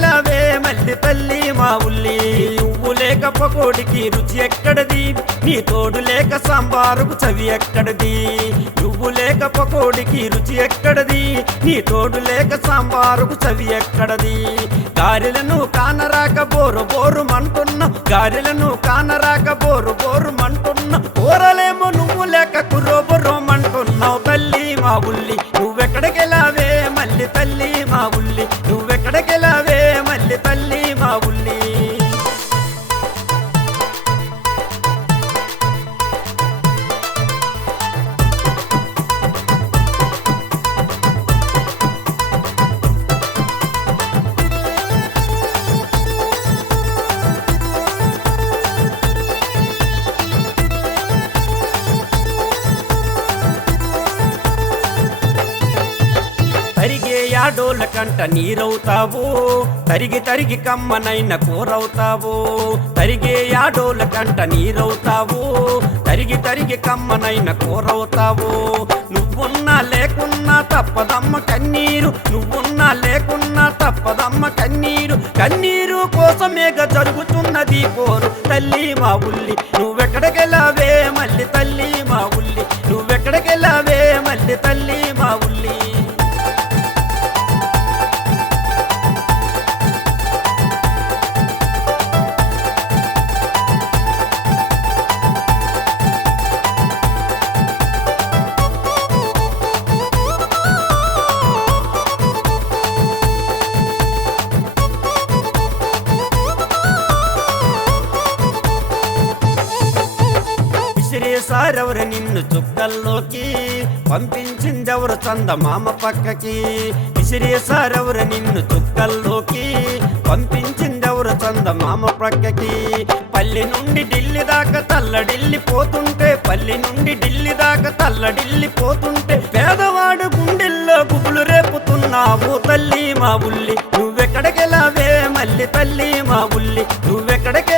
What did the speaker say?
నువ్వెక్కడికెళ్ళావే మల్లి తల్లి మా ఉల్లి నువ్వు లేక పకోడికి రుచి ఎక్కడది నీ తోడు లేక సాంబారుకు చవి ఎక్కడది నువ్వు లేక పకోడికి రుచి ఎక్కడది నీ తోడు లేక సాంబారుకు చవి ఎక్కడది గారెలను కానరాక బోరు బోరు మంటున్నా గారెలను కానరాక బోరు బోరు మంటున్నా కూరలేమో నువ్వు లేక కుర్రో బొర్రో మంటున్నావు తల్లి మా ఉల్లి నువ్వెక్కడికెళ్ళావే మల్లి తల్లి మా ఉల్లి నువ్వెక్కడికెళ్ళావే మల్లి తల్లి మా ఉల్లి తరిగే యాడోల కంట నీరవుతావు తరిగి తరిగి కమ్మనైన కూరవుతావు తరిగే యాడోల కంట నీరవుతావు తరిగి తరిగి కమ్మనైన కూరవుతావు నువ్వున్నా లేకున్నా తప్పదమ్మ కన్నీరు నువ్వున్నా లేకున్నా తప్పదమ్మ కన్నీరు కన్నీరు కోసమేగా జరుగుతున్నది పోరు తల్లి మా ఉల్లి నువ్వెక్కడికెళ్ళావే మల్లి తల్లి మా ఉల్లి నువ్వెక్కడికెళ్ళావే మల్లి తల్లి మా ఉల్లి విసిరేసారెవరు నిన్ను చుక్కల్లోకి పంపించిందెవరు చందమామ పక్కకి విసిరేసారెవరు నిన్ను చుక్కల్లోకి పంపించిందెవరు చందమామ పక్కకి పల్లె నుండి ఢిల్లీ దాకా తల్లడిల్లిపోతుంటే పల్లె నుండి ఢిల్లీ దాకా తల్లడిల్లిపోతుంటే పేదవాడు గుండెల్లో గుబులు రేపుతున్నావు తల్లి మా ఉల్లి నువ్వెక్కడికెళ్ళావే మల్లి తల్లి మా ఉల్లి నువ్వెక్కడికి